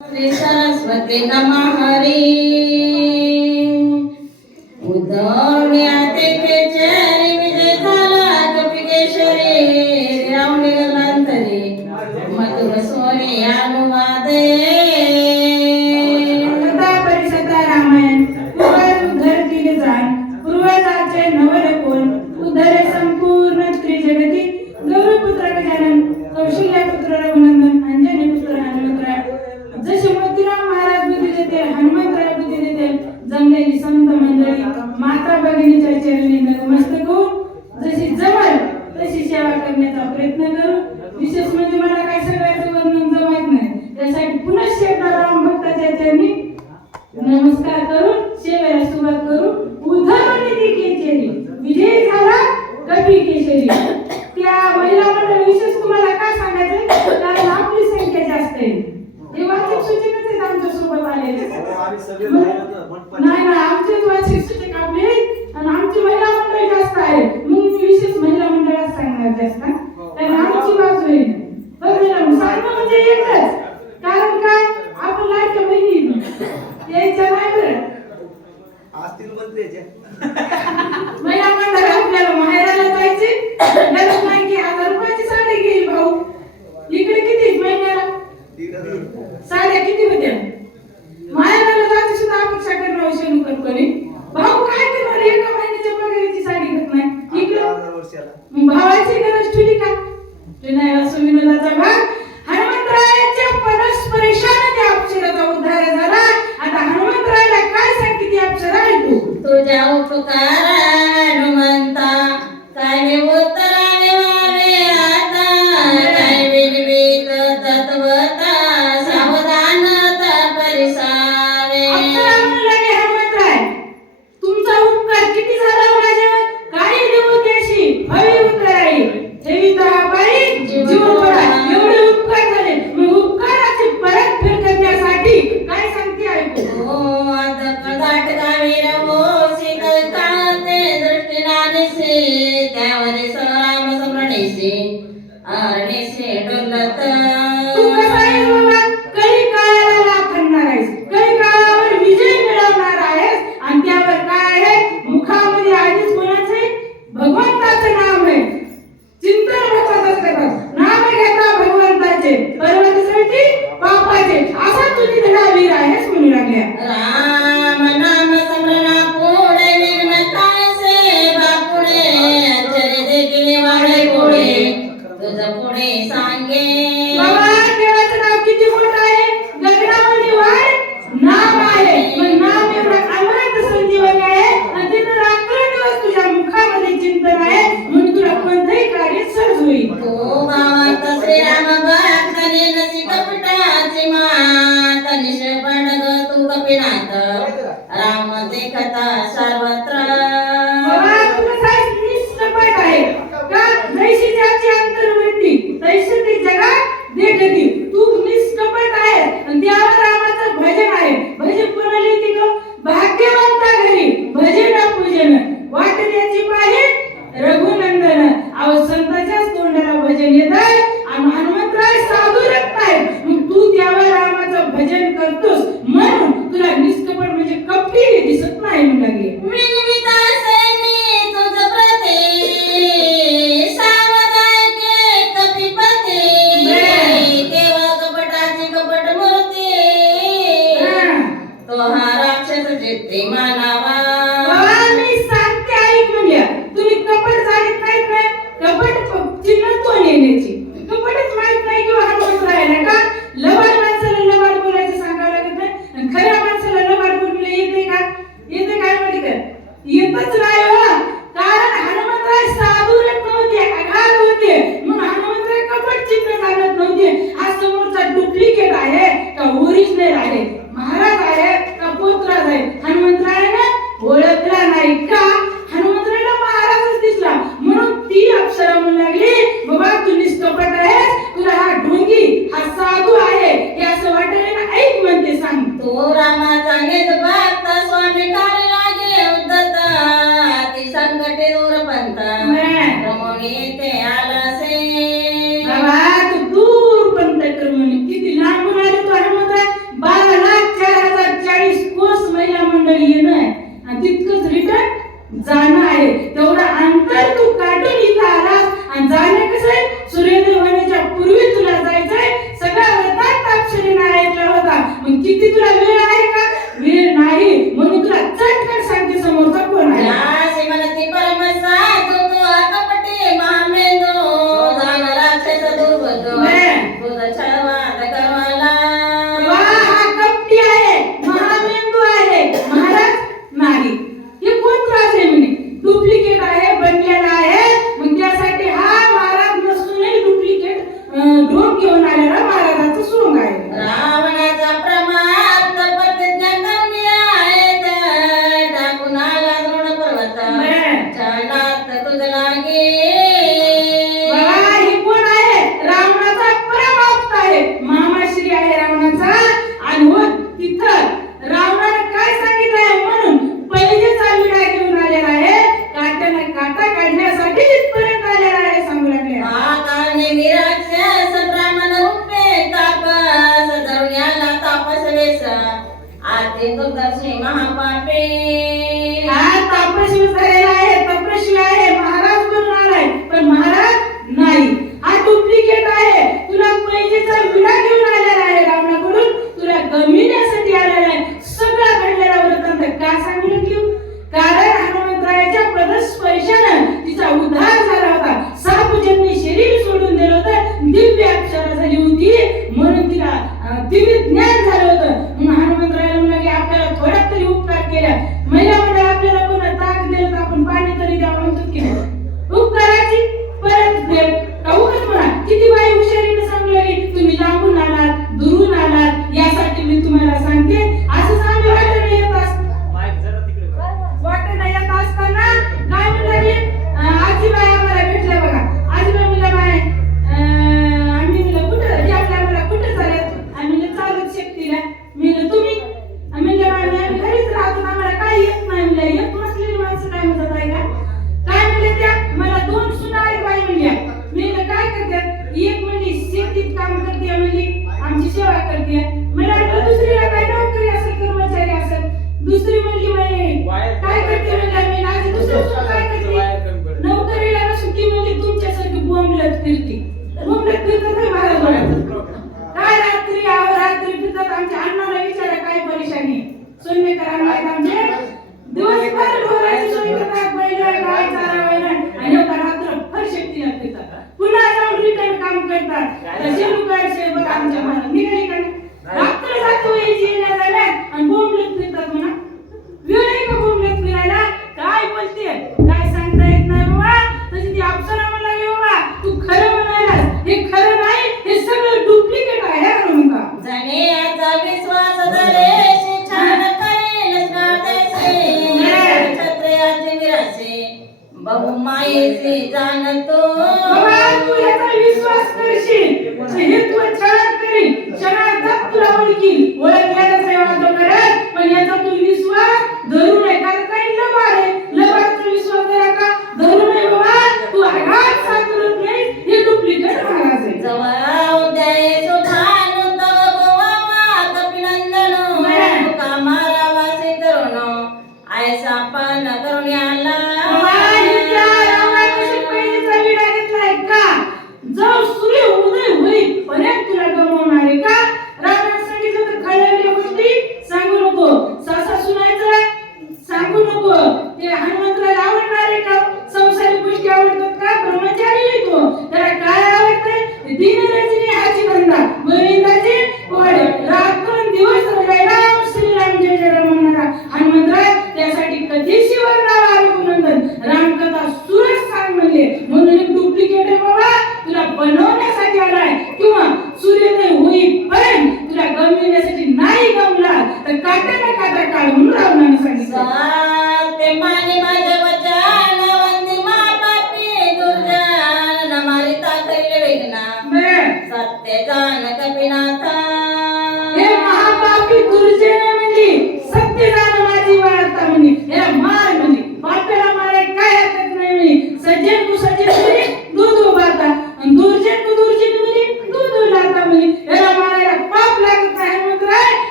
श्री सरस्वती नमः हरी उद्धवण्याते केचरी विजय झाला कपिकेशरी रावणे गलांतरी मधुर सोने अनुवादे कथा परिसता रामायण पूर्वज उद्धर केले जाण पूर्वजाचे नवरे कोण उद्धरे संपूर्ण त्रिजगती गौरपुत्र गजानन कौशल्यपुत्र रघुनंदन अंजनी पुत्र हनुमंतराय जसे मोतीराम महाराज बुद्धी देते हनुमंतराय बुद्धी देते जमलेली संत मंडळी माता भगिनीच्या चरणी नतमस्तक होऊन जशी जवळ तशी सेवा करण्याचा प्रयत्न करू. विशेष म्हणजे मला काही सगळ्याचं वर्णन जमत नाही, त्यासाठी पुन्हा एकदा राम भक्ताच्या चरणी नमस्कार करून सेवेला सुरुवात करू. उद्धवनीती केशरी विजय झाला कपी केशरी. त्या महिला मंडळ विशेष तुम्हाला काय सांगायचं, कारण आपली संख्या जास्त आहे. हे वाचिक सूचक आहेत आमच्या सोबत आलेले. नाही ना, आमचेच वाचिक सूचक आपले आणि आमची महिला मंडळ जास्त आहे, म्हणून मी विशेष महिला मंडळात सांगणार जास्त, कारण आमची बाजू आहे. बरं सांगणं म्हणजे एकच, कारण काय आपण लाडक्या बहिणी यायच्या नाही बरं असतील मंत्र्याच्या महिला मंडळ आपल्याला माहेराला जायचे गरज नाही की 1000 रुपयाची साडी घेईल भाऊ. इकडे किती महिन्याला साड्या किती होत्या, माहेराला जायची सुद्धा अपेक्षा करणं अवश्य नको कोणी. भाऊ काय करणार, एका महिन्याच्या पगाराची साडी घेत नाही इकडे, मग भावाची गरज ठेवली का नाही. असं विनोदाचा भाग हनुमंतरायाच्या परस्परेशाने अक्षराचा उद्धार झाला. आता हनुमंतरायाला काय सांगते ती अक्षरा ऐकू. तुझ्या उपकारा हनुमंता काय उत्तराने व्हावे आता काय विनवीत तत्वता सावधानता परिसावे. अक्षरा म्हणू लागे हनुमंतराय, तुमचा उपकार किती झाला हो माझ्यावर, काही देऊ त्याशी हवी उत्तराई ठेविता पायी जीव पडा. एवढे उपकार झाले, मग उपकाराची परतफेड करण्यासाठी काय सांगते ऐकू. ओ अदपदाट गावी रवो शीतल काळते दृष्टीनानेसे त्यावरे सराम समरणेसे आरणेसे डोलत. तू कसा आहेस बाबा, काही काळाला लाभ करणार आहेस, काही काळावर विजय मिळवणार आहेस, आणि त्यावर काय आहे मुखामध्ये आधीच कोणाचे भगवंताचे नाम आहे. चिंतन महत्वाचं असतं, नाम घेता भगवंताचे पर्वतासाठी पापाचे, असा तुझी धडावीर आहेस म्हणू लागल्या. राम नाम समरणा पुढे विघ्न कायसे बापुडे आश्चर्य देखील वाढे पुढे तुझं पुढे सांगे. बाबा देवाचं नाव किती मोठं आहे, गगनामध्ये वाढ नाम आहे, पण नाम एवढं अमृत संजीवनी आहे, आणि तिथं रात्रंदिवस तुझ्या मुखामध्ये चिंतन आहे, म्हणून तुला कोणतंही कार्य सहज होईल. तो भावार्थ श्रीराम भक्तने नसी कपटाची मात निष्पण ग तू कपिनाथ राम देखता सर्वत्र. बाबा तू कसा निष्कपट आहे का, जैशी ज्याची अंतर्वृत्ती तैसे ते जगात देखती. तू निष्कपट आहे आणि त्यावर रामाचं भजन आहे. भजन कोणाला येते ग, भाग्यवंता घरी भजन पूजन वाट त्याची पाहे रघुनंदन. अहो संताच्याच तोंडाला भजन येत आहे आणि हनुमंतराय साधू रक्त आहे, मग तू त्यावर रामाचं भजन करतोस म्हणून तुला निष्कपट म्हणजे कपटी दिसत नाही म्हणू लागले. विनवितासे मी तुझ प्रती सावधायके कपिपती केवळ कपटाची कपट मूर्ती तो हा राक्षस चित्ती मानावा. बाबा मी सांगते ऐक म्हणल्या, तुम्ही कपट जाणीत नाहीत ना, कपट चिन्ह तो नेण्याची कपटच माहित नाही किंवा हनुमंतरायाला का. लबाड माणसाला लबाड बोलायचं सांगावं लागत नाही, आणि खऱ्या माणसाला लबाड बोलले येते का, येते काय माहिती का, येतच नाही हो. कारण हनुमंतराय साधू नव्हते, अघार होते, मग हनुमंतराय कपट चिन्ह सांगत नव्हते. हा समोरचा डुप्लिकेट आहे का ओरिजिनल आहे, महाराज आहे का पोतराज आहे, हनुमंतरायाने ओळखला नाही का. हनुमंतरायाला महाराजच दिसला, म्हणून ती अप्सरा म्हणू लागली, बाबा तू निष्कपट आहेस, तुला हा ढोंगी हा साधू आहे हे असं वाटले ना, ऐक म्हणते सांग. तो रामाचा हेत भक्त स्वामी कार्य लागे उद्धता ती संकटे दूर पंथा रमणी ते आलासे. बाबा तू दूर पंत कर म्हणून किती लांबून आले तो हनुमंतराय, मग किती तुला वेळ आहे का? वेळ नाही, म्हणून तुला चटकन सांगते समोरचा कोण आहे. यासी मनती परमसाधु तो अकपटी महामेंदो जाणराक्षस दुर्बोधो तुझ छळवाद करवाला. वा, हा कपटी आहे, महामेंदू आहे, महाराज नाही. हे कोण त्रास आहे म्हणे? डुप्लिकेट आहे, बनलेला आहे. मग त्यासाठी हा महाराज नसूनही डुप्लिकेट ड्रोन घेऊन आलेला महाराजाचं सोंग आहे. रावणाचा प्रमाद प्रतिज्ञा करणी आहेत टाकून आला दृढ पर्वत चरणात तुझ लागे. बघा, हे कोण आहे? रावणाचा परमाप्त आहे, मामाश्री आहे रावणाचा. आणि हो, तिथं रावणाने काय सांगितलंय म्हणून पहिलेचा विडा घेऊन आलेला आहे. काट्याने काटा काढण्यासाठी इथपर्यंत आलेला आहे सांगू लागले. महाकाळने निराक्षस ब्राह्मण रूपे तापस धरुण्याला तापस वेश आते दुर्दर्शी महापापे. हा तापस्वी झालेला आहे, तपस्वी आहे, महाराज बनून आलाय, पण महाराज नाही. हा डुप्लिकेट आहे. तुला पैजेचा विडा घेऊन आलेला आहे रावणाकडून, तुला गमिण्यासाठी आलेला आहे. सगळा घडलेला वृत्तांत का सांगू घेऊ? कारण हनुमंतरायाच्या पदस्पर्शानं तिचा उद्धार झाला होता. सापजन्य शरीर सोडून दिलं होतं, दिव्य अक्षरा झाली होती, म्हणून तिला दिव्य ज्ञान झालं होतं. म्हणून हनुमंतरायाला म्हणाले, आपल्याला थोड्यात तरी उपकार केला. महिला म्हणजे आपल्याला कोणा ताक दिलं तर आपण पाणी तरी द्यावं म्हणतो की नाही? उपकाराची परत फेड का उगाच म्हणा. किती बाई हुशारीने सांगलं की तुम्ही लांबून आलात, दुरून आलात, यासाठी मी तुम्हाला सांगते. असं सांगू वाटत नाही येत वाटत नाही येत असताना काय म्हणलं की आजीबाई आम्हाला भेटल्या बघा. आजीबाई म्हणलं, बाय आम्ही म्हणलं कुठं ते आपल्याला कुठं चालत? आम्ही म्हणलं चालत शेतीला. मी म्हणलं तुम्ही? आम्ही म्हणलं बाय आम्ही घरीच राहतो, आम्हाला काही येत नाही. म्हणलं येत नसलेली माणसं काय म्हणतात आहे का? काय म्हणले त्या? मला 2 सुना आहेत बाई म्हणल्या. मी म्हणलं काय करतात? एक म्हणली शेतीत काम करते, म्हणली आमची सेवा करते. मला वाटलं दुसरीला काय नोकरी असेल, कर्मचारी असेल. दुसरी म्हणली काय करते? म्हणलं मी माझी दुसरी सून काय करते? नोकरीला नसून ती म्हणली तुमच्यासारखी बोंबलत फिरते. बोंबलत फिरतात नाही महाराज. काय रात्री अहोरात्री फिरतात. आमच्या अण्णाला विचारा काय परेशानी. सोनमेकरांना आमचे दिवसभर ढोराची सोय करतात, बैल गाय चारावायला, आणि एका रात्रभर शेतीला फिरतात. पुन्हा जाऊन रिटर्न काम करतात. तसे लोक असे बघा आमच्या महाराज निघाली का नाही? रात्र जातो यायची येण्या जाण्यात आणि बोंबलत फिरतात म्हणा. वेळ आहे का बोंबलत फिरायला? काय बोलते? काय सांगता येत नाही बाबा. तशी ती अप्सरा म्हणाली, बाबा तू खरं म्हणायलास, हे खरं नाही, हे सगळं डुप्लिकेट आहे म्हणून. जणे याचा विश्वास धरेशी छान करेल स्नातेसे क्षत्रियाचे विरासे बहुमायेचे जाणतो. बाबा तू याचा विश्वास करशील, हे तू छळात करील, छळात तुला ओळखील, ओळखल्याचा सेवा तो करत, पण याचा तू विश्वास धरू नये. कारण काही लबाड आहे, लबाडचा विश्वास धरा का? धरू नये बाबा. तू आघात साधून नाही, हे डुप्लिकेट महाराज आहे. जवळ उद्याये सुधानु तव भवावा कपिनंदनो तुका मारावासे तरुणो ऐसा पान करुण्याला. जो सूर्य उदय होईपर्यंत तुला गमवणार आहे का? रावणाने सांगितलं तर खळलेल्या गोष्टी सांगू नको, सासा सुनायचं सांगू नको. ते हनुमंतराला आवडणार आहे का? संसारिक गोष्टी आवडतात का? ब्रह्मचारी येतो त्याला काय आवडतंय? दिन रजनी हाची धंदा, गोविंदाचे पोळे, रात्रंदिवस राम श्रीराम जय जय राम म्हणणारा हनुमंतराय त्यासाठी कधी शिवराव आरकुनंदन रामकथा सुरस सांग म्हणले. म्हणून एक डुप्लिकेट आहे बाबा. तुला बनवण्यासाठी आलाय किंवा सूर्योदय होईपर्यंत तुला गमविण्यासाठी नाही गमला तर काट्याला काटा काढ म्हणून रावणाने सांगितलं. ते माने माझे वचन वंदी महापापी दुर्जन नमारिता करील वेगना सत्य जान कपिनाथा. हे महापापी दुर्जन म्हणजे सत्य जाण माझी वार्ता म्हणजे याला मार म्हणजे पाप्याला माराय काय हरकत नाही म्हणजे सज्जन को सज्जन म्हणजे दूध उभारता आणि दुर्जन को दुर्जन म्हणजे दूध उलारता म्हणजे याला मारायला पाप लागत नाही. म्हणतो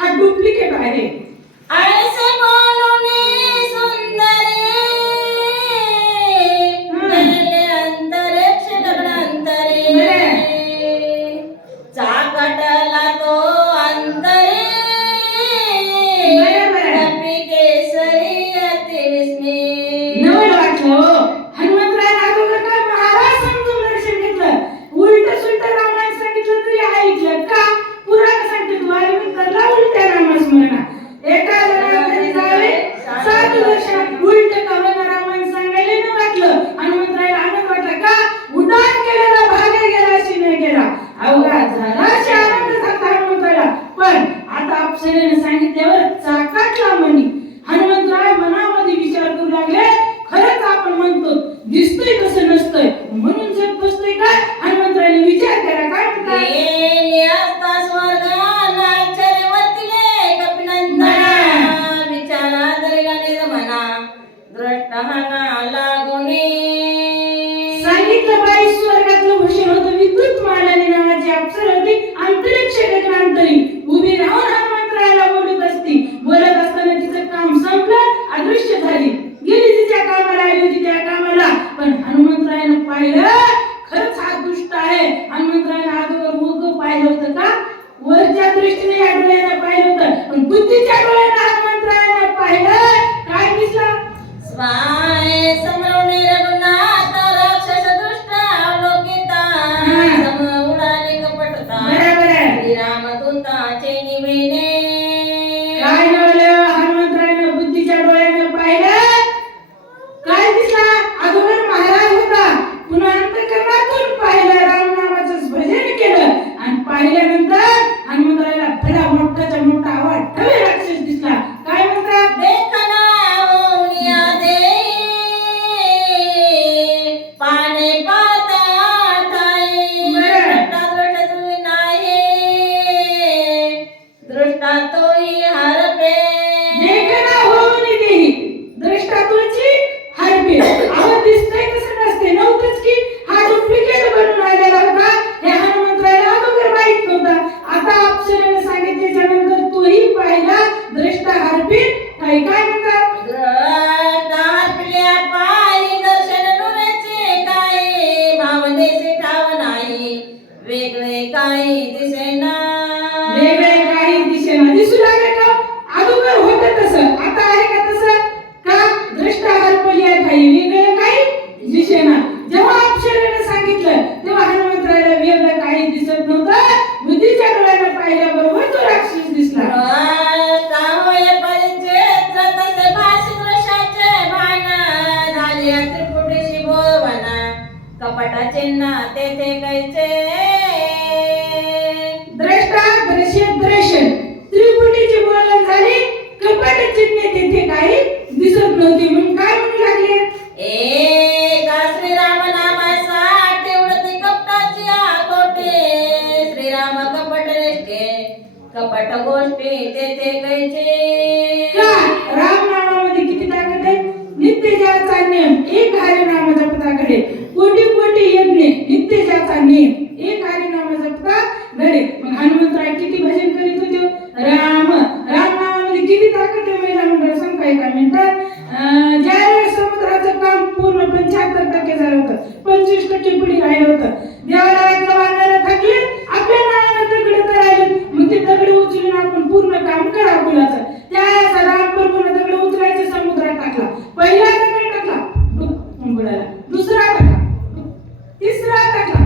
हा डुप्लिकेट आहे. ऐसे बोलूनी सुंदरी गेले अंतरिक्ष गगनांतरी चाकटला तो अंतरी स्मरणा एका जणांनी जावे साधू दर्शनात उलट कवना रामायण सांगायला न वाटलं हनुमंतरायला आनंद वाटला का उड्डाण केलेला भागे गेला अशी नाही गेला अवघा जराशी आनंद झाला हनुमंतरायला पण आता अप्सरेने सांगितल्यावर चाकाटला मनी हनुमंतराय मनामध्ये विचार करू लागले खरंच आपण म्हणतो दिसतोय तसं नसतंय म्हणून जग बसतोय काय हनुमंतरायने विचार केला काय म्हणतात गेली असता स्वर्गाला आश्चर्यवतीले कपिनंदना विचारा दरीला निर्मना दृष्टहाना लागुनी सांगितलं बाई स्वर्गातलं भूषण होतं विद्युत मालानी नावाची अप्सरा होती अंतरिक्ष गगनांतरी उभी राहून हनुमंतरायला बोलत असती बोलत असताना तिचं काम संपलं अदृश्य झाली गेली तिच्या कामाला आली होती त्या कामाला पण हनुमंतरायनं पाहिलं खरंच हा दुष्ट आहे हनुमंतरायनं अगोदर उग पाहिलं होतं का वरच्या दृष्टीने या डोळ्यानं पाहिलं होतं पण बुद्धीच्या डोळ्यानं हनुमंतरायनं पाहिलं काय दिसलं स्वाय समरवणे रघुनाथ राक्षस दुष्ट अवलोकिता सम उडाले कपटता बरोबर आहे श्रीरामदूताचे निवेने काय झालं हनुमंतरायनं बुद्धीच्या डोळ्यानं पाहिलं काय दिसला अगोदर महाराज होता पुन्हा अंतःकरणातून पाहिलं राम नामाचं भजन केलं आणि पाहिल्यानंतर हनुमंतरायला फडा मोठाच्या मोठा आवाज ठवे राक्षस दिसला काय म्हणतात देखना ओनिया दे पाने पाता ठाई दृष्टा दृष्ट तुई नाही दृष्टा तोही हरपे देखना होऊन देही दृष्टा तुझी हरपे आवाज दिसतंय कसं नसते नव्हतंच की हा डुप्लिकेट बनून आलेला होता हे हनुमंतरायला अगोदर माहित नव्हता आता अप्सरेने सांगितल्याच्या नंतर तोही पाहिला दृष्टा हरपे काय काय म्हणतात दृष्टा हरपल्या पायी दर्शन नुरेचे काही भावनेचे ठाव नाही वेगळे काही दिसेना वेगळे काही दिसेना दिसू लागले का अगोदर होतं तसं आता आहे का तसं का दृष्टा हरपली आहे काही वेगळे काही दिसेना जेव्हा अप्सरेने सांगितलं तेव्हा हनुमंतरायला वेगळं काही दिसत नव्हतं बुद्धीच्या डोळ्यानं पाहिल्याबरोबर तो राक्षस दिसला दृष्टा होय परिचित्र तसे भाषी दृश्याचे भान झाली त्रिपुटीशी बोलवना कपटाचे ना तेथे कैचे द्रष्टा दृश्य दर्शन त्रिपुटीची बोलण झाली कपट चिन्हे तिथे काही दिसत नव्हती म्हणून काय म्हणू लागले एका श्रीराम नामासाठी उडती कपटाची आकोटे श्रीराम कपट निष्ठे कपट गोष्टी तेथे कैचे का राम नामामध्ये किती ताकद आहे नित्य जपाचा नियम एक हरी नाम जपताकडे कोटी कोटी यज्ञ नित्य जपाचा नियम एक हरी नाम जपता घडे मग हनुमंतराय किती भजन करीत होते राम राम नामामध्ये किती ताकद आहे महिला मंडळ सांग काय काय म्हणतात ज्यावेळेस समुद्राचं काम पूर्ण 75% झालं होतं 25% पुढे राहिलं होतं देवाला वाटलं वाढणारे थकले आपल्या नावानं दगड तर राहिले मग ते दगड उचलून आपण पूर्ण काम करा कुणाचं त्या राम प्रभूने दगड उचलायचे समुद्रात टाकला पहिला दगड टाकला बुडाला दुसरा टाकला तिसरा टाकला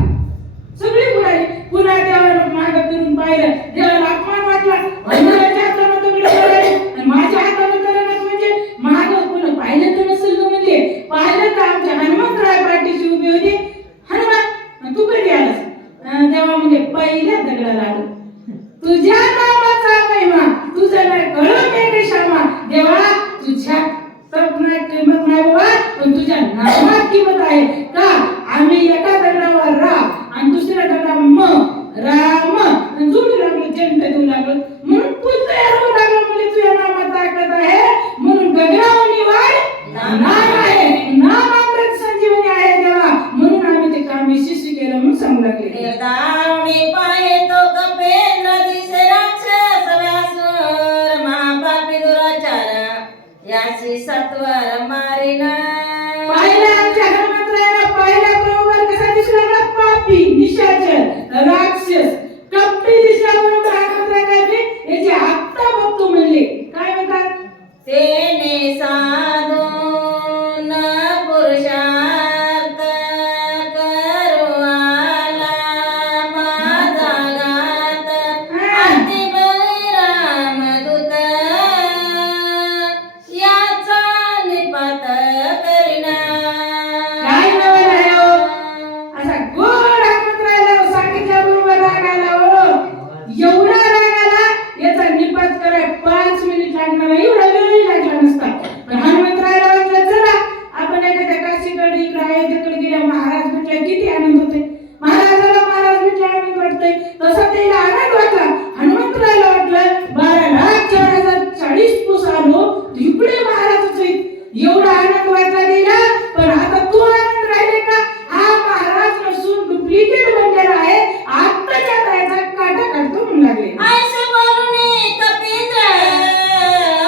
रिचार्ज कराय 5 मिनिट लागणार नाही, एवढा वेळही लागला नसता. पण हनुमंतरायाला वाटलं चला आपण एखाद्या काशीकडे इकडे आहे तिकडे गेल्या महाराज भेटले किती आनंद होते. महाराजाला महाराज भेटले आनंद वाटतंय, तसा त्याला आनंद वाटला. हनुमंतरायाला वाटलं 12,04,040 पुस आलो इकडे महाराजच आहेत, एवढा आनंद वाटला गेला. पण आता तो आनंद राहिले का? हा महाराज नसून डुप्लिकेट बनलेला आहे, आत्ताच्या त्याचा काटा काढतो म्हणू लागले. ऐसे बोलून कपिंद्र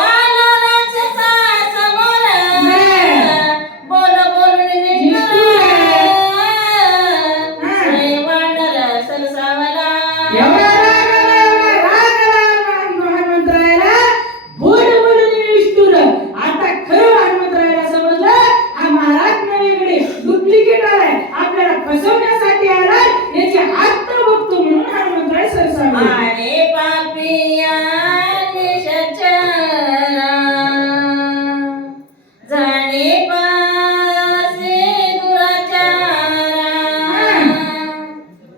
आला राक्षसासमोर. बोल बोलून निष्ठुर वानर सरसावला. एवढा राग आला हनुमंतरायाला, बोल बोलून निष्ठुर. आता खरं हनुमंतरायाला समजलं हा महाराज नवीकडे डुप्लिकेट आलाय, आपल्याला फसवण्यासाठी आलाय, याचे हात बघतो म्हणून हनुमंतराय सरसावले. अरे पापिया निशाचरा जाणे पासे दुराचारा.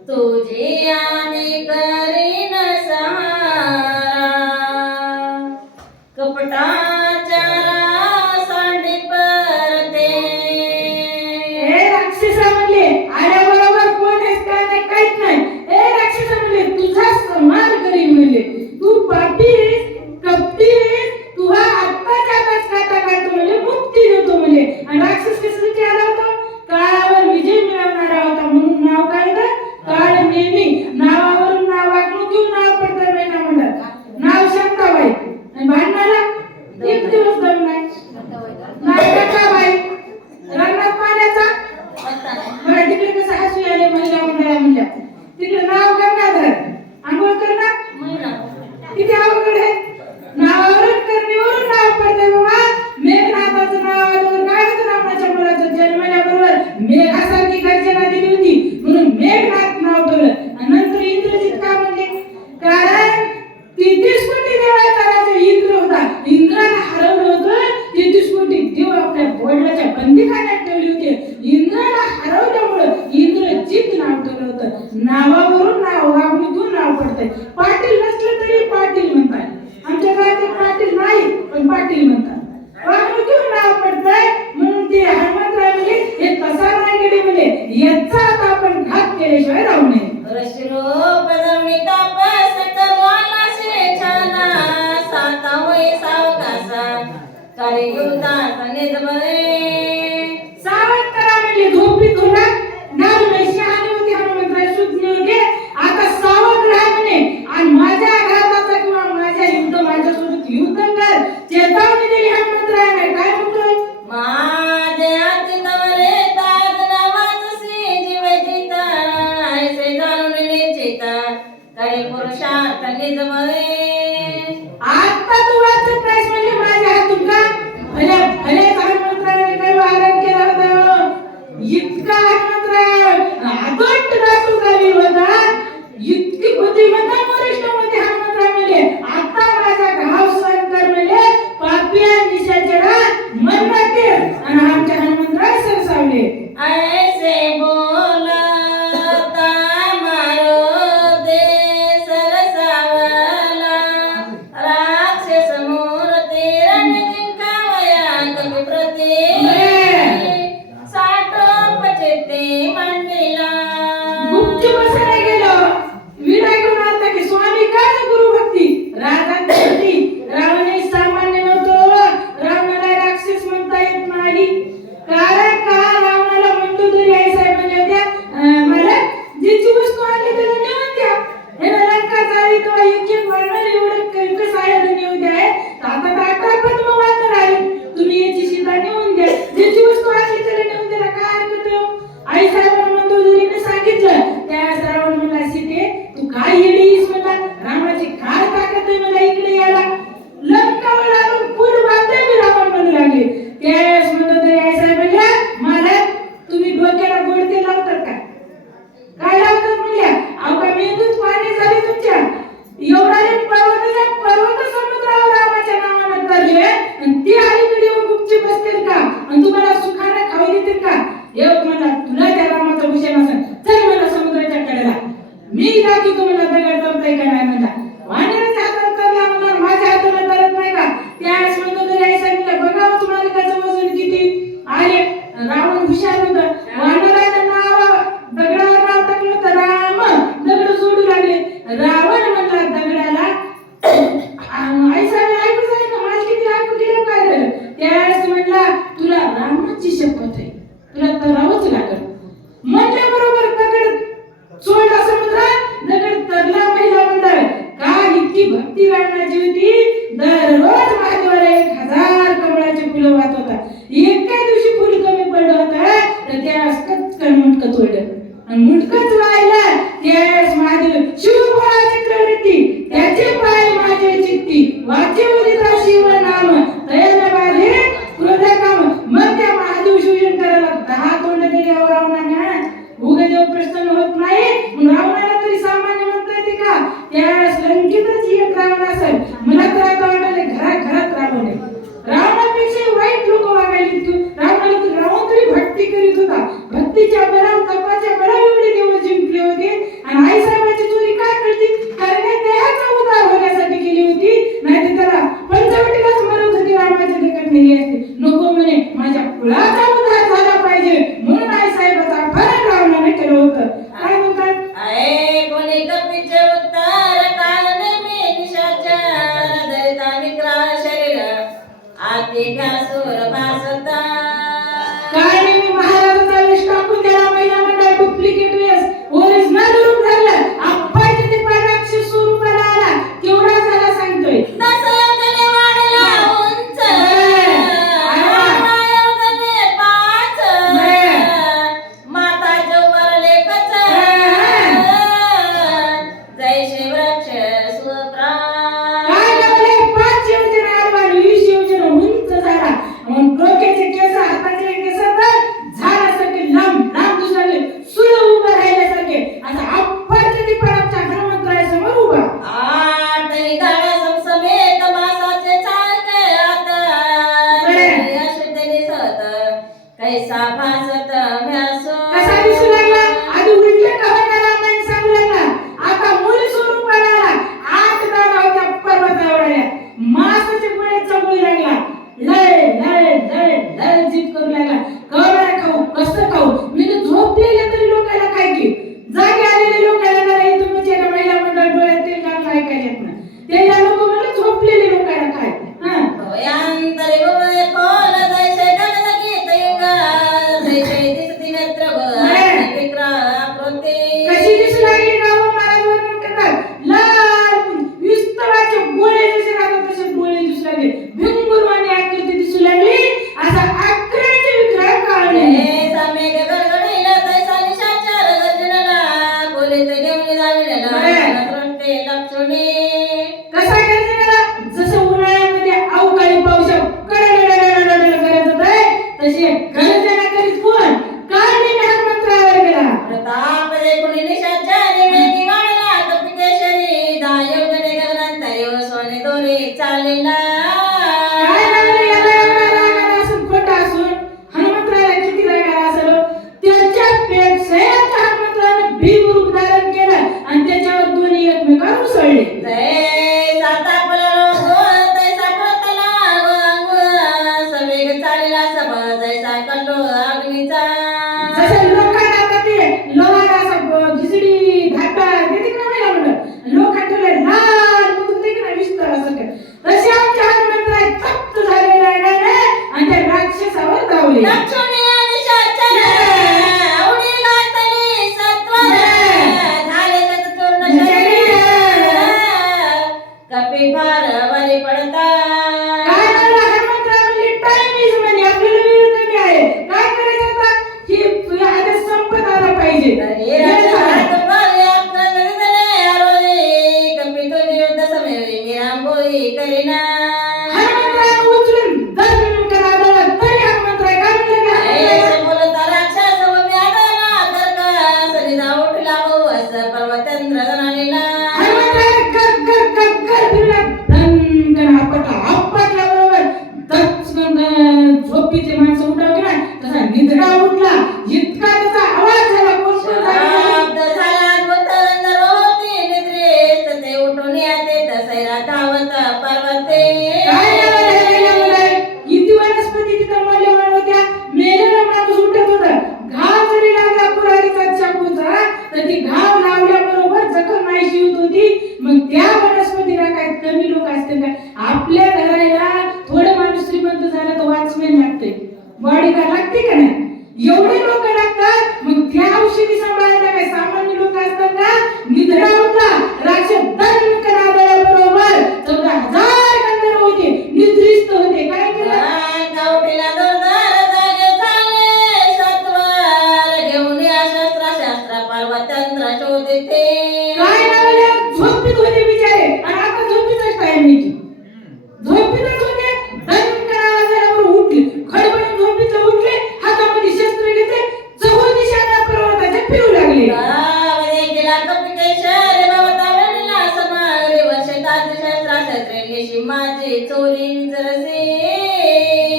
तुझी आम्ही करीन सहारा. कपटाचारा सांडी परते. ए राक्षसा म्हणले आल्याबरोबर कोण आहेस काय नाही काहीच नाही. ए राक्षसा म्हणले तुझा सन्मान करीन म्हणले. तू पापी आहेस, कपटी आहेस, तू हा आत्ताच्या आताच काटा काढतो म्हणले, मुक्ती देतो म्हणले. आणि राक्षस कशासाठी आला होता? काळावर विजय मिळवणारा होता म्हणून नाव काय होतं? काळ नेमी. नावावरून नाव वागणूक घेऊन नाव पडतं नाही ना म्हणतात. नाव शांताबाई आणि भांडणाला एक दिवस दम नाही. नायकाबाई रंगात पाण्याचा बरं तिकडे कसं हसू आले महिला मंडळा म्हणल्या. तिकडे नाव गंगाधर आंघोळ करणार किती अवघड आहे. नावावरून करणीवरून नाव पडतंय बाबा. मेघनाथाचं नाव आल्यावर काय होतं रामाच्या मुलाचं? जन्मल्याबरोबर मेघासारखी गर्जना दिली होती म्हणून मेघनाथ नाव ठेवलं. आणि नंतर इंद्रजित का म्हणले? कारण 33 कोटी देवाचा राजा इंद्र होता. इंद्राला हरवलं होतं. 33 कोटी देव आपल्या वडिलाच्या बंदीखान्यात ठेवले होते. इंद्राला हरवल्यामुळं इंद्रजित नाव ठेवलं होतं. नावावरून नाव वागणूकून नाव पडतंय. पाटील नसलं तरी पाटील म्हणतात. आमच्या गावात एक पाटील नाही पण पाटील म्हणतात. वागणुकीवर नाव पडतंय म्हणून ते हनुमंतराय म्हणजे हे तसा नाही गेले म्हणजे याचा आता आपण घात केल्याशिवाय राहू नये. रशिरो पदवणी तापस करवाला से छाना. साता होय सावकासा कलियुगा तनिद बरे. सावध करा म्हणजे झोपी तुला नाव नशी आली होती. हनुमंतराय सुचले होते आता सावध राहा म्हणे. आणि माझ्या आघाताचा किंवा माझ्या युद्ध माझ्यासोबत युद्ध कर चेतावणी दिली हनुमंतरायाने. काय म्हणतोय? माझे अतितवरे ताज नावाच श्री जीव जिता. ऐसे जाणून निश्चिता करी पुरुषार्थ निज बरे. आता तू वाचत नाहीस म्हणजे माझ्या हातून का? भले भले हनुमंतरायाने काही आराम केला होता. इतका हनुमंतराय अगट दाखवून झाली होता. इतकी बुद्धिमत्ता वरिष्ठ मध्ये हनुमंतराय म्हणजे आता माझा घाव सहन कर म्हणजे पापी आणि माझी होती दररोज महादेवाला 1000 कमळाचे फुलं वाहत होता. एका दिवशी फुल कमी पडलं होतं तर त्या कटकन मुंडकं तोडलं आणि मुंडकंच वाहिलं. त्यावेळेस महादेव शिवपुरा चक्रवर्ती त्याचे पाय माझे चित्ती वाचे उदिता शिव नाम तयाला बाधे क्रोध काम. मग त्या महादेव शिवजन करायला 10 तोंड दिली रावणाने. उगदेव प्रसन्न होत नाही म्हणून रावणाला तरी सामान्य म्हणता येते का? त्यावेळेस लंकेतच एक रावण असेल. मला तर आता वाटले घरात घरात रावण आहे. रावणापेक्षा वाईट लोक वागायली. रावणाला तर रावण तरी भक्ती करीत होता. भक्तीच्या बळावर तपाच्या बळावर एवढे देव जिंकले होते. आणि आईसाहेबाची चोरी काय करते? कारण देहाचा उद्धार होण्यासाठी केली होती. नाही तर त्याला पंचवटीलाच मरत होती. रामाच्या देखत नेली असते. नको म्हणे माझ्या कुळाचा उद्धार झाला पाहिजे म्हणून आईसाहेबाचा अपहरण रावणाने केलं होतं. काय म्हणतात? आहे कोणी कपीचे उत्तर कालने मी निशाचर दरिता विक्राळ शरीर आती घासूर भासता. काय रे मी महाराजाचा वेश टाकून त्याला महिला मंडळ डुप्लिकेट वेश ओरिजिनल रूप धरलं. अप्पाचे ते राक्षस स्वरूपाला आला. केवढा झाला सांगतोय. दशयोजने वाढला उंच योजने 5 माता जवरले कच जैसे वृक्ष सुप्राण. काय लावले 5 योजना आडवान 20 योजना उंच झाला. म्हणून डोक्याचे केस हाताचे केस झाडासारखे लांब लांब दुसरे सुळ उभं राहिल्यासारखे आता अप्पाचे ते पराच्या हनुमंतरायासमोर उभा. आठही गाड्या समसमेत मासाचे चालते आता अशुद्ध दिसत कैसा भासत म्यासो. कसा दिसू लागला? आधी उलटे कव्वाला रामायण सांगू लागला. आता मूळ स्वरूपाला आला. 8 दारा होत्या पर्वता एवढ्या. मासाचे गोळे चमकू लागला. लय लय लय लय जीप करू लागला. कवळा खाऊ कसं खाऊ? मी तर झोपलेले तरी लोकांना काय की जागे आलेले लोकांना जरा इथून म्हणजे महिला मंडळ डोळ्यात तेल घालून ऐकायला येत नाही. ते या लोक म्हणजे झोपलेले लोकांना काय. भयांतरे बुबळे खोल जैसे गगनगीत युग जैसे दिसती नेत्र विक्राकृती. कशी दिसू लागली गाव महाराज वर्णन करतात. लाल विस्तवाचे गोळे जसे राहतात तसे डोळे दिसू लागले. भिंगुरवाणी आकृती दिसू लागली. असा आकृतीचे विग्रह काढले. मेघ गडगडीला तैसा निशाचर गर्जनला बोलीत घेऊन जाविलेला दृष्टे लक्षणी. कसा गर्जनाला? जसं उन्हाळ्यामध्ये अवकाळी पाऊस कडकडकडकडकड करत होते तसे गर्जना करीत कोण? काढणे हनुमंतरायावर गेला. प्रताप देखुनी निशाचर वेगी वाढला कपिकेशरी 10 योजने गगनांतरी सोने दोरी चालिला. काय लागले याला एवढा रागाला असून खोटा असून हनुमंतरायाला किती रागाला असेल? त्याच्यापेक्षा हनुमंतरायाने भीम रूप धारण केलं आणि त्याच्यावर दोन्ही एकमेकांवर उसळले. जय सातापला लोक तैसा प्रतला सवेग चालिला सब जैसा कल्लो अग्नीचा. जसं लोखंड आता ते लोहारा असं खिचडी धाटा देते का नाही म्हणलं लोखंडाला लाल म्हणून ते ना विस्तार असं काय तसे आमच्या हनुमंतराय तप्त झाले रागाने आणि त्या राक्षसावर धावले. लक्ष्मी निशाचर आवडी घातली सत्वर झाले चतुर्ण शरीर कपिभार वरी पडता. काय म्हणलं हनुमंतराय म्हणजे टाइम इज मनी. आपल्याला वेळ कमी आहे. काय करायचं आता? ही आता संपत आला पाहिजे. करीना हनुमंतराय उचलून दर्शन करायला तरी हनुमंतराय काय म्हणले? बोलता राक्षस व्याधाना कर्क सरिदा उठला बहुस पर्वतेंद्र जनानीला. हनुमंतराय कर कर कर कर फिरला. दणकन आपटला बरोबर दचकन झोपीचे माणसं उठावली ना तसा निद्रा उठला. इतका त्याचा आवाज झाला. शब्द झाला भूतरंदर होती निद्रेत ते उठून येते तसैरा धावत पर्वते. काय झालं? किती वनस्पती तिथं मौल्यवान होत्या. मेलेला माणूस उठत होता. घाव जरी लागला कुऱ्हाडीचा चाकूचा तर ती घाव लावल्याबरोबर जखम नाहीशी होत होती. मग त्या वनस्पतीला काय कमी लोक असते का? आपल्या घराला थोडं माणूस श्रीमंत झालं तर वाचमेन लागते. बॉडीगार्ड लागते का नाही? एवढे लोक लागतात. मग त्या औषधी सांभाळायला काय सामान्य लोक असतात का? निद्रा उठला. राक्षस दणकन आदळल्याबरोबर 14 माझी चोरी विचारसे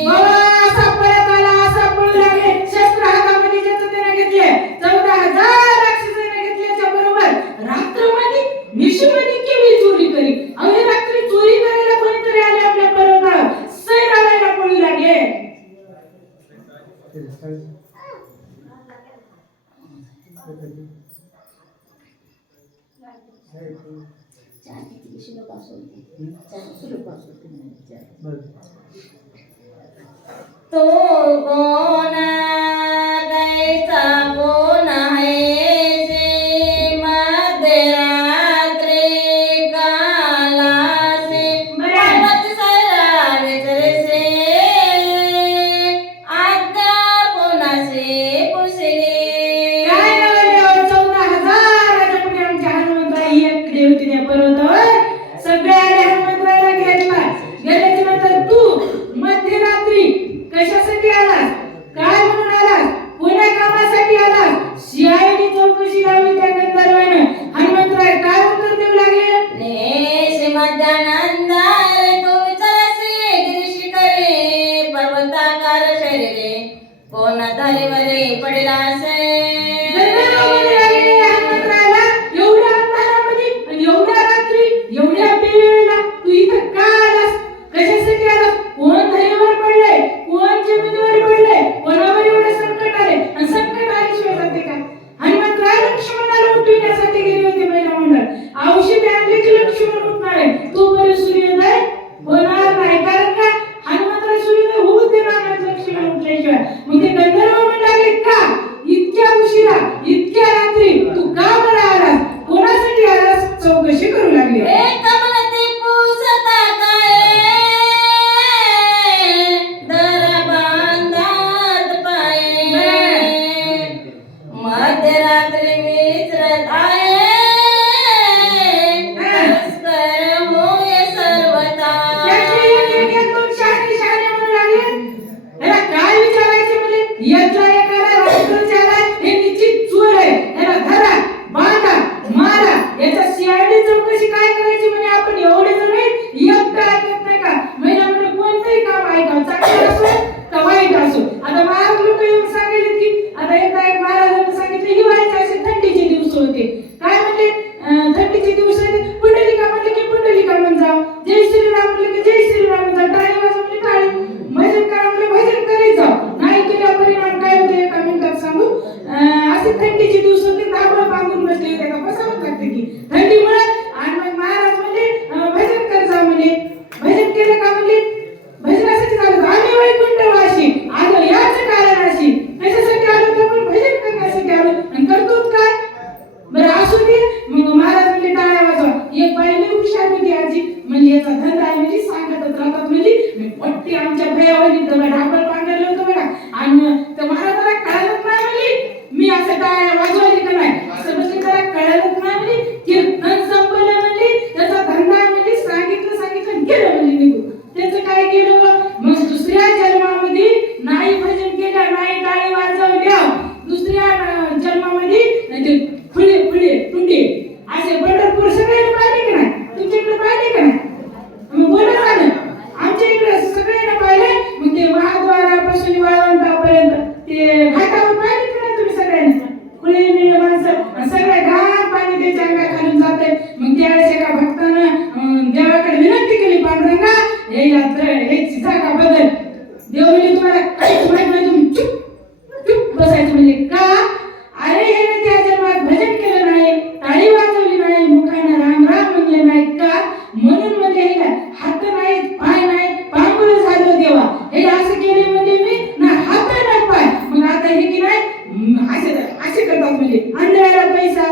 बाबा असा परत आला, असा पळू लागले. शस्त्र हातामध्ये ज्याचं त्याने घेतले. 14,000 राक्षसाने घेतल्याच्या बरोबर रात्रमध्ये निशिमध्ये केली चोरी करी. अहो रात्री चोरी करायला कोणीतरी आले आपल्या पर्वतावर. सैर आणायला पळू लागले. तो कोण गायचा कोण आहे से मध्यरात्री कालासे पर्वत सैरा विचारसे आज्ञा कोणासे पुसले. काय नवले 14,000 पुढे आमच्या हनुमंतराय एकटे होते त्या पर्वतावर. सगळे आले हनुमंतरायला घेतला. गेल्याच्या नंतर तू मध्यरात्री कशासाठी आलास? काय म्हणून आलास? कोण्या कामासाठी आलास? सीआयडी चौकशी लावली त्या गंधर्वानं. हनुमंतराय काय उत्तर देऊ लागले? नेश मध्यानंदारे तो विचारसे गिरीशी करे पर्वताकार शरीरे कोण धरीवरे पडलासे. गंधर्व म्हणू लागले हनुमंतरायला, एवढ्या अंधारामध्ये आणि एवढ्या रात्री, एवढ्या बेवेळेला तू इथं का आलास? कशासाठी आलास? कोण धरीवर पडले? कोण जमिनीवर पडले? कोणावर एवढे संकट आले? आणि संकट आल्याशिवाय जाते का? हनुमंतराय लक्ष्मणाला उठविण्यासाठी गेले होते महिला मंडळ. औषधी आणली की लक्ष्मण उठणार आहे. तोपर्यंत सूर्योदय होणार नाही. कारण का? हनुमंतराय सूर्योदय होऊच देणार नाही लक्ष्मण उठल्याशिवाय. मग ते गंधर्व म्हणू लागले, का इतक्या उशिरा, इतक्या रात्री तू का बरं आलास? कोणासाठी आलास? चौकशी करू लागली. एक मनते पुसता काय दर बांधात पाये मध्यरात्री विचरत आहे नमस्कार होय सर्वता. त्याचे एक दोन शहाणे शहाणे म्हणू लागले, याला काय विचारायचे म्हणे? यातला एकाला राष्ट्रचाला हे निश्चित चोर आहे. याला धरा, बांधा, मारा. याचा सीआयडी चौकशी काय करायची म्हणे? आपण एवढे जण एकटा ऐकत नाही का? महिला म्हणे कोणतंही काम ऐका, चांगलं असो का वाईट असो. आता महाराज लोक येऊन सांगितले की आता एकदा एक महाराजांनी सांगितले हिवाळ्याचे असे थंडीचे दिवस होते. काय म्हणले? थंडीचे दिवस होते. पुंडलिका म्हणले की पुंडलिका म्हण जाव. जय श्रीराम म्हणले की जय श्रीराम म्हण जाव. टाळी वाजव म्हणले टाळी. भजन करा म्हणले भजन करीत जाव. नाही केल्या परिणाम काय होते एका मिनिटात सांगू. असे थंडीचे दिवस होते. धाबळ बांधून बसले होते का बसावंच लागते की थंडीमुळे. आणि मग महाराज म्हणले भजन कर जा म्हणे. भजन केलं का म्हणले? भजनासाठी झालं. आम्ही वैकुंठवासी आलो याच कारणाशी. कशासाठी आलो? तर आपण भजन करण्यासाठी आलो. आणि करतोच काय? बरं असू दे. मग महाराज म्हणले टाळ्या वाजवा. एक बाईने हुशार होती आजी. म्हणजे याचा धंदा आहे म्हणजे सांगतच राहतात. म्हणजे पट्टी आमच्या भयावरी ढाबळ पांघरलं होतं बघा. आणि त्या महाराजाला कळलंच नाही म्हणली मी असं टाळ्या वाजवायला का नाही. असं म्हणजे त्याला कळलंच नाही म्हणली. कीर्तन संपलं म्हणली. त्याचा धंदा म्हणजे सांगितलं गेलं म्हणजे निघून. त्याचं काय केलं? मग दुसऱ्या जन्मामध्ये नाही भजन केलं, नाही टाळी वाजवल्या, दुसऱ्या जन्मामध्ये ते फुले फुले टुंडे असे पंढरपूर सगळ्यांना पाहिले का नाही? तुमच्याकडे पाहिले का नाही? मग बोला झालं आमच्या इकडे सगळ्यांना पाहिले. मग ते महाद्वारापासून वाळवंटापर्यंत ते घाटावर पाहिले का नाही तुम्ही सगळ्यांनी? फुले मिळे माणसं सगळ्या घाट पाणी त्याच्या अंगाखालून जाते. मग त्यावेळेस एका भक्तानं देवाकडे विनंती केली, पांडुरंगा हे यात्रा हे जागा बदल. देव म्हणजे तुम्हाला काहीच माहित नाही, तुम्ही चुप चुप बसायचं. म्हणजे का? अरे हे त्या जन्मात भजन केलं नाही, टाळी वाजवली नाही, मुखानं राम राम म्हणले नाही का? म्हणून म्हणजे हे हात नाही, पाय नाही, पांघरूण झालं देवा. हे असं केले म्हणजे मी ना हात नाही पाय. मग आता हे की नाही असे करतात म्हणजे अंधळ्याला पैसा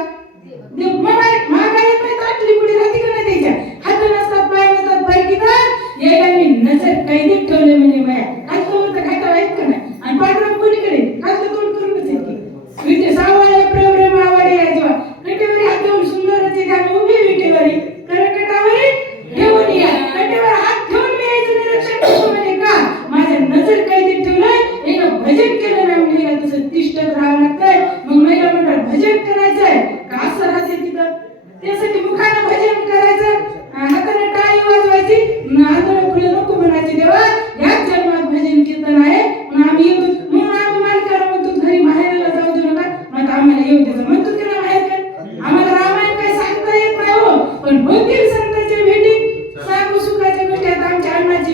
देव मागायला नाही. ताटली पुढे राहते का नाही? त्याच्या हात नसतात, पाय नसतात, बरकीदार यायला मी नजर कैदेत ठेवले म्हणजे माया. हातवर तर घाटा आहेत का नाही? आणि पांडुरंग कोणीकडे हातलं तोड करूनच येते. विटे सावळे प्रेम आवडे याजवा कटेवरी हात देऊन सुंदरचे गाणे उभी विटेवरी करकटावरी ठेवून या. कटेवर हात ठेवून मी यायचं निरीक्षण करतो म्हणजे का? माझ्या नजर कैदेत ठेवलंय. एक भजन केलं नाही म्हणजे तसं तिष्ठत राहावं लागतंय. मग महिला मंडळ भजन करायचंय का असं राहते तिथं? त्यासाठी मुखानं भजन करायचं, हाताने टाळी वाजवायची,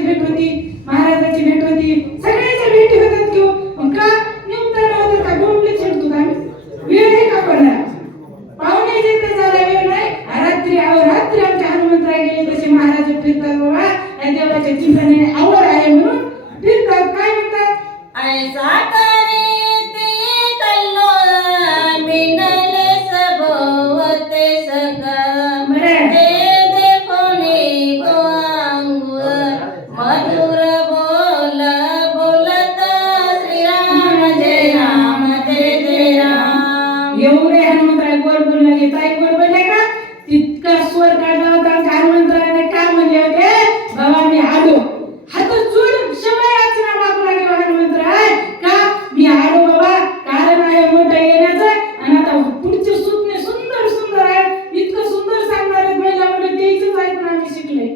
भेट होती, महाराजाची भेट होती, सगळ्याच्या भेटी होतात किंवा मग का निमताना होतं का डोंबले चिडतो का वेळ आहे का कोणाला पाहुणे जिथे झाला वेळ नाही रात्री रात्री आमच्या हनुमंतराय गेले तसे महाराज फिरतात बाबा या देवाच्या चिंतनेने आवड आहे म्हणून फिरतात काय म्हणतात ऐसा करीती कल्लोळ मिनले सभोवते सकळ ते देखोनी गोंगुर मधुर बोल बोलत श्रीराम जय राम जय जय राम. एवढे हनुमंतराय गोड बोलले की ताई गोड बोलले का तितका स्वर काढला होता आमच्या हनुमंतरायाने काय म्हणले होते बाबा मी आलो हात जोडून क्षमा याचना मागू लागले हनुमंतराय का मी आलो बाबा कारण आहे मोठं येण्याचं आणि आता पुढचे सुटणे सुंदर सुंदर आहे इतकं सुंदर सांगणार आहेत महिला मुलं तेच ऐकून आम्ही शिकले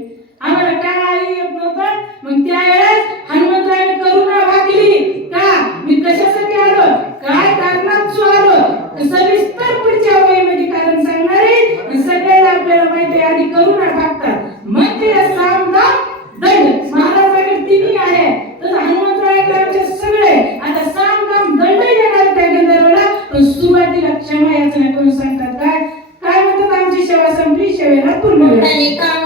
आम्हाला काय येत नव्हतं मग त्यावेळेस हनुमंतरायाने करुणा भागली का मी कशासाठी आलो काय कारणात आलो सविस्तर पुढच्या वहीमध्ये कारण सांगणार आहे सगळ्याला आपल्याला माहिती आहे आधी करुणा भागतात मग ते सामदाम दंड महाराजाकडे तिन्ही आहे तर हनुमंतरायाकडे आमचे सगळे आता सामदाम दंड देणार त्या गंधर्वाला पण सुरुवातीला क्षमा याचना करून सांगतात काय काय म्हणतात आमची सेवा संपली सेवेला पूर्ण आणि काम